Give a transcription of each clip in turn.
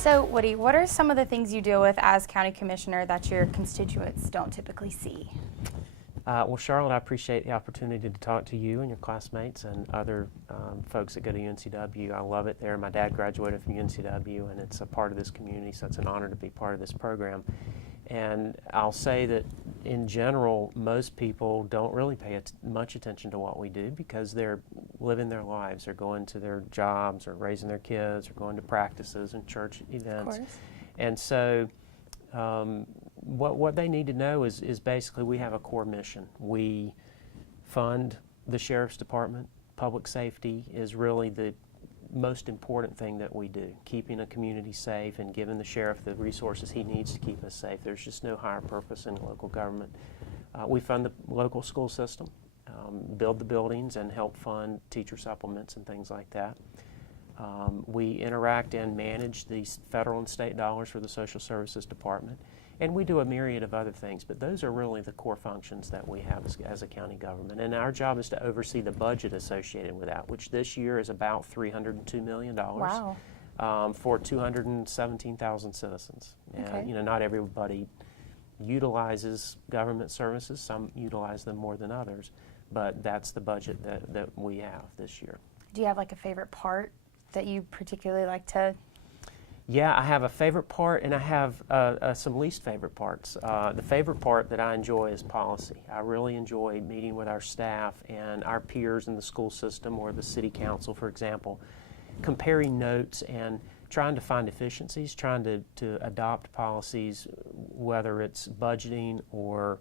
So, Woody, what are some of the things you deal with as county commissioner that your constituents don't typically see? Well, Charlotte, I appreciate the opportunity to talk to you and your classmates and other folks that go to UNCW. I love it there. My dad graduated from UNCW, and it's a part of this community, so it's an honor to be part of this program. And I'll say that in general, most people don't really pay much attention to what we do because they're living their lives. They're going to their jobs or raising their kids or going to practices and church events. Of course. And so what they need to know is basically we have a core mission. We fund the Sheriff's Department. Public safety is really the most important thing that we do, keeping a community safe and giving the sheriff the resources he needs to keep us safe. There's just no higher purpose in local government. We fund the local school system, build the buildings, and help fund teacher supplements and things like that. We interact and manage the federal and state dollars for the Social Services Department. And we do a myriad of other things, but those are really the core functions that we have as a county government. And our job is to oversee the budget associated with that, which this year is about $302 million. Wow. For 217,000 citizens. Okay. You know, not everybody utilizes government services. Some utilize them more than others, but that's the budget that we have this year. Do you have like a favorite part that you particularly like to? Yeah, I have a favorite part and I have some least favorite parts. The favorite part that I enjoy is policy. I really enjoy meeting with our staff and our peers in the school system or the city council, for example, comparing notes and trying to find efficiencies, trying to adopt policies, whether it's budgeting or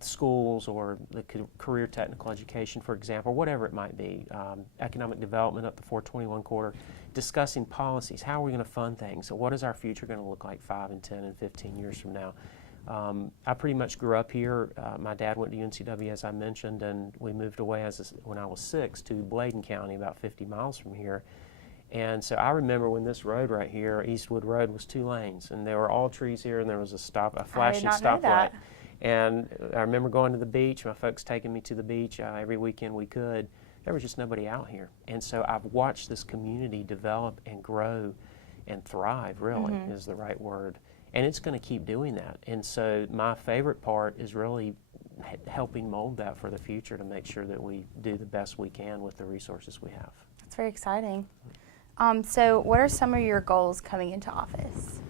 schools or the career technical education, for example, whatever it might be, economic development up the 421 corridor, discussing policies. How are we going to fund things? So what is our future going to look like 5 and 10 and 15 years from now? I pretty much grew up here. My dad went to UNCW, as I mentioned, and we moved away when I was 6 to Bladen County, about 50 miles from here. And so I remember when this road right here, Eastwood Road, was 2 lanes, and there were all trees here, and there was a flashing stoplight. And I remember going to the beach, my folks taking me to the beach every weekend we could. There was just nobody out here. And so I've watched this community develop and grow and thrive, really, is the right word. And it's going to keep doing that. And so my favorite part is really helping mold that for the future to make sure that we do the best we can with the resources we have. That's very exciting. So what are some of your goals coming into office?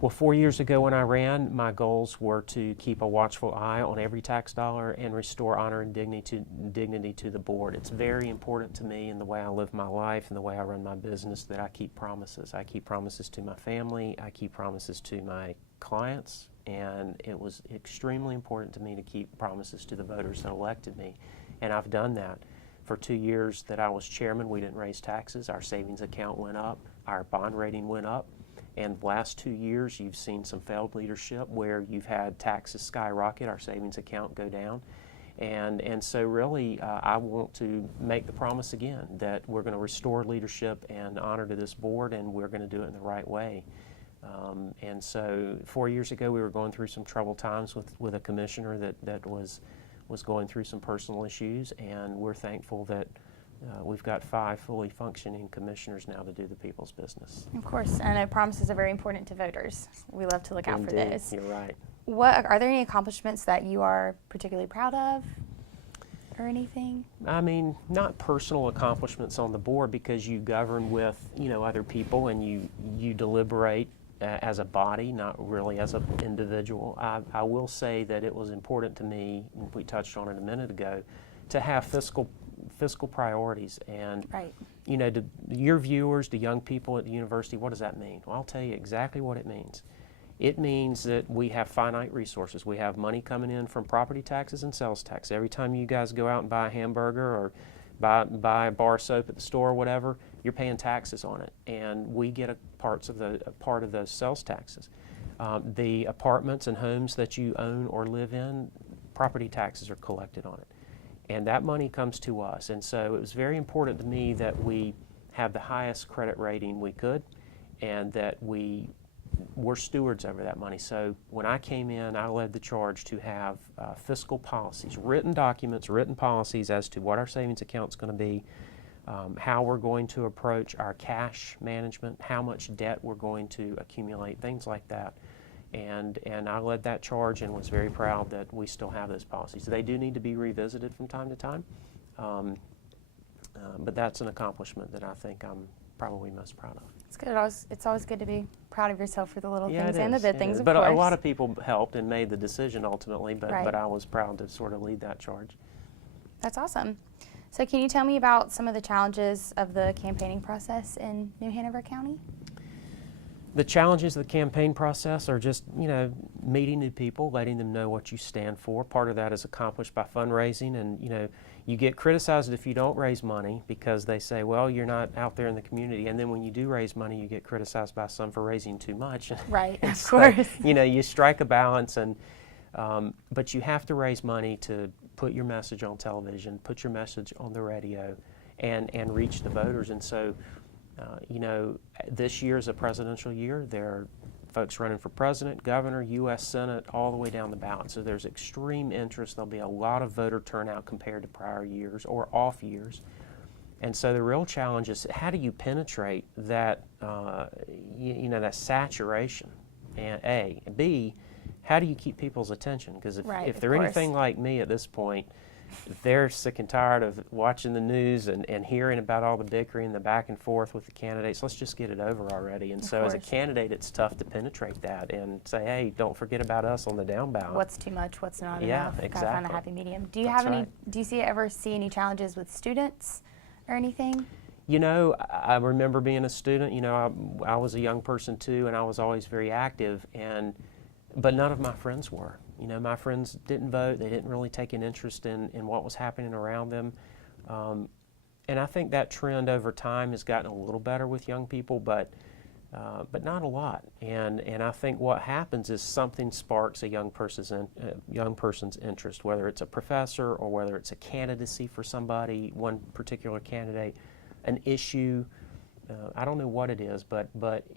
Well, 4 years ago when I ran, my goals were to keep a watchful eye on every tax dollar and restore honor and dignity to the board. It's very important to me in the way I live my life and the way I run my business that I keep promises. I keep promises to my family, I keep promises to my clients, and it was extremely important to me to keep promises to the voters that elected me, and I've done that. For 2 years that I was chairman, we didn't raise taxes. Our savings account went up, our bond rating went up. And the last 2 years, you've seen some failed leadership where you've had taxes skyrocket, our savings account go down. And so really, I want to make the promise again that we're going to restore leadership and honor to this board, and we're going to do it in the right way. And so 4 years ago, we were going through some troubled times with a commissioner that was going through some personal issues, and we're thankful that we've got 5 fully functioning commissioners now to do the people's business. Of course, and promises are very important to voters. We love to look out for those. You're right. Are there any accomplishments that you are particularly proud of or anything? I mean, not personal accomplishments on the board because you govern with, other people and you deliberate as a body, not really as an individual. I will say that it was important to me, we touched on it a minute ago, to have fiscal priorities. And right. To your viewers, to young people at the university, what does that mean? Well, I'll tell you exactly what it means. It means that we have finite resources. We have money coming in from property taxes and sales tax. Every time you guys go out and buy a hamburger or buy a bar of soap at the store or whatever, you're paying taxes on it, and we get a part of those sales taxes. The apartments and homes that you own or live in, property taxes are collected on it. And that money comes to us. And so it was very important to me that we have the highest credit rating we could and that we were stewards over that money. So when I came in, I led the charge to have fiscal policies, written documents, written policies as to what our savings account is going to be, how we're going to approach our cash management, how much debt we're going to accumulate, things like that. And I led that charge and was very proud that we still have those policies. They do need to be revisited from time to time, but that's an accomplishment that I think I'm probably most proud of. It's good. It's always good to be proud of yourself for the little Yeah, things it and the is, big it things, is. of But course. a lot of people helped and made the decision ultimately, but Right. I was proud to sort of lead that charge. That's awesome. So can you tell me about some of the challenges of the campaigning process in New Hanover County? The challenges of the campaign process are just, meeting new people, letting them know what you stand for. Part of that is accomplished by fundraising, and, you get criticized if you don't raise money because they say, well, you're not out there in the community. And then when you do raise money, you get criticized by some for raising too much. Right, And of so, course. you strike a balance, but you have to raise money to put your message on television, put your message on the radio, and reach the voters. And so, this year is a presidential year. There are folks running for president, governor, U.S. Senate, all the way down the ballot. So there's extreme interest. There'll be a lot of voter turnout compared to prior years or off years. And so the real challenge is how do you penetrate that, that saturation, and A. And B, how do you keep people's attention? Because Right, if of they're course. anything like me at this point, they're sick and tired of watching the news and hearing about all the bickering, the back and forth with the candidates. Let's just get it over already. And Of so as a course. candidate, it's tough to penetrate that and say, hey, don't forget about us on the down ballot. What's too much? What's not Yeah, enough? Gotta find exactly. a happy medium. Do you That's have any? right. Do you ever see any challenges with students or anything? I remember being a student. I was a young person too, and I was always very active. But none of my friends were. My friends didn't vote. They didn't really take an interest in what was happening around them. And I think that trend over time has gotten a little better with young people, but not a lot. And I think what happens is something sparks a young person's interest, whether it's a professor or whether it's a candidacy for somebody, one particular candidate, an issue. I don't know what it is, but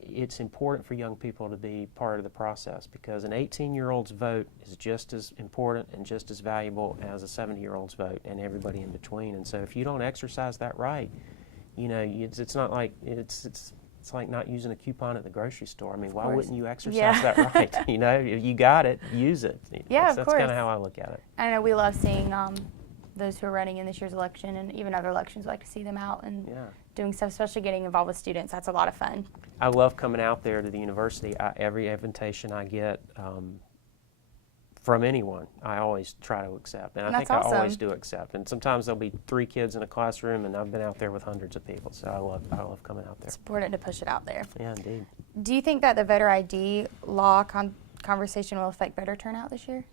it's important for young people to be part of the process because an 18-year-old's vote is just as important and just as valuable as a 70-year-old's vote and everybody in between. And so if you don't exercise that right, it's not like it's like not using a coupon at the grocery store. I mean, why course. wouldn't you exercise Yeah. that right? If you got it, use it. Yeah, of That's course. kind of how I look at it. I know we love seeing those who are running in this year's election and even other elections. We like to see them out and Yeah. doing stuff, especially getting involved with students. That's a lot of fun. I love coming out there to the university. Every invitation I get from anyone, I always try to accept. And I That's think I always awesome. do accept. And sometimes there'll be 3 kids in a classroom, and I've been out there with hundreds of people. So I love coming out there. It's important to push it out there. Yeah, indeed. Do you think that the voter ID law conversation will affect voter turnout this year?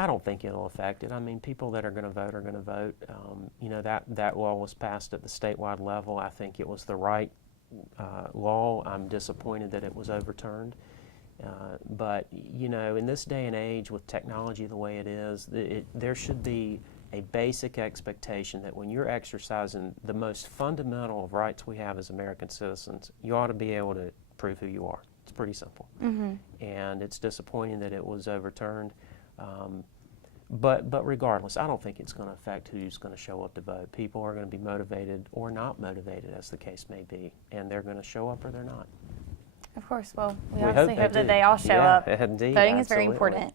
I don't think it'll affect it. I mean, people that are going to vote are going to vote. That law was passed at the statewide level. I think it was the right law. I'm disappointed that it was overturned. But in this day and age with technology the way it is, there should be a basic expectation that when you're exercising the most fundamental of rights we have as American citizens, you ought to be able to prove who you are. It's pretty simple. Mm-hmm. And it's disappointing that it was overturned. But regardless, I don't think it's going to affect who's going to show up to vote. People are going to be motivated or not motivated, as the case may be, and they're going to show up or they're not. Of course. Well, we We obviously hope they that do. they all show Yeah, up. Indeed, Voting is very absolutely. important.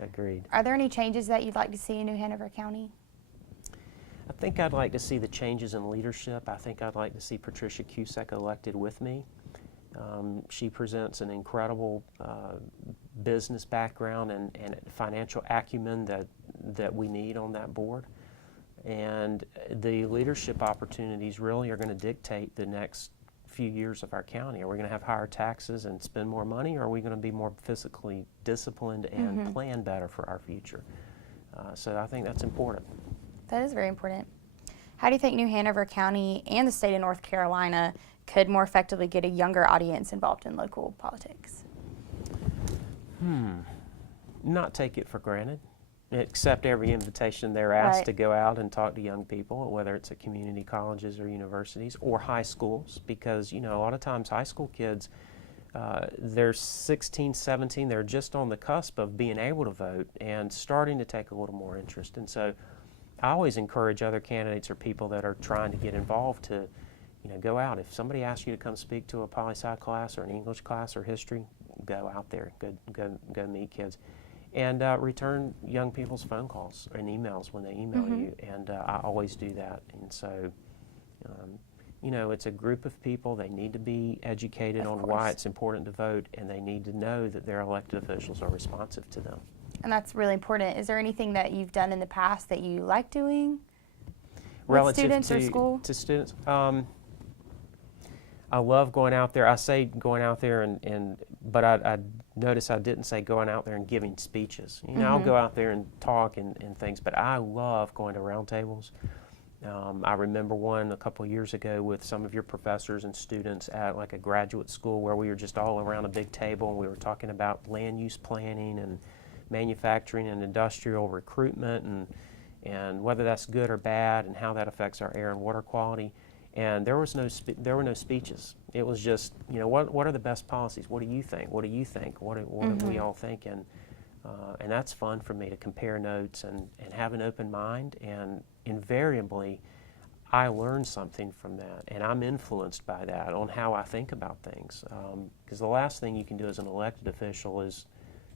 Agreed. Are there any changes that you'd like to see in New Hanover County? I think I'd like to see the changes in leadership. I think I'd like to see Patricia Cusack elected with me. She presents an incredible business background and financial acumen that we need on that board. And the leadership opportunities really are going to dictate the next few years of our county. Are we going to have higher taxes and spend more money, or are we going to be more fiscally disciplined and plan better for our future? So I think that's important. That is very important. How do you think New Hanover County and the state of North Carolina could more effectively get a younger audience involved in local politics? Not take it for granted. Accept every invitation they're asked Right. to go out and talk to young people, whether it's at community colleges or universities or high schools, because a lot of times high school kids, they're 16, 17, they're just on the cusp of being able to vote and starting to take a little more interest. And so I always encourage other candidates or people that are trying to get involved to, go out. If somebody asks you to come speak to a poli-sci class or an English class or history, go out there, go meet kids. And return young people's phone calls and emails when they email you, and I always do that. And so, it's a group of people. They need to be educated on why it's important to vote, and they need to know that their elected officials are responsive to them. And that's really important. Is there anything that you've done in the past that you like doing with Relative students or school? To students, I love going out there. I say going out there, but I notice I didn't say going out there and giving speeches. I'll go out there and talk and things, but I love going to roundtables. I remember one a couple of years ago with some of your professors and students at like a graduate school where we were just all around a big table and we were talking about land use planning and manufacturing and industrial recruitment and whether that's good or bad and how that affects our air and water quality. And there were no speeches. It was just, what are the best policies? What do you think? What do you think? What do we all think? And that's fun for me to compare notes and have an open mind. And invariably, I learn something from that, and I'm influenced by that on how I think about things. Because the last thing you can do as an elected official is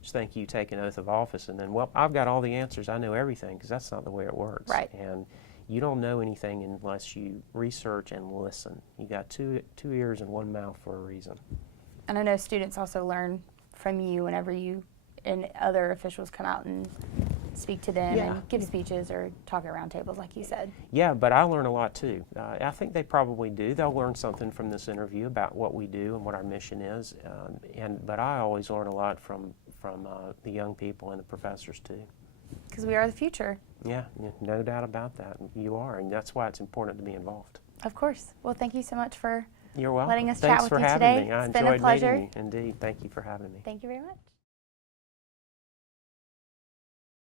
just think you take an oath of office and then, well, I've got all the answers. I know everything, because that's not the way it works. Right. And you don't know anything unless you research and listen. You got two ears and one mouth for a reason. And I know students also learn from you whenever you and other officials come out and speak to them and give speeches or talk at roundtables, like you said. Yeah, but I learn a lot too. I think they probably do. They'll learn something from this interview about what we do and what our mission is. But I always learn a lot from the young people and the professors too. Because we are the future. Yeah, no doubt about that. You are, and that's why it's important to be involved. Of course. Well, thank you so much for You're welcome. letting us Thanks chat for with you having today. me. I It's been a enjoyed pleasure. meeting you. Indeed. Thank you for having me. Thank you very much.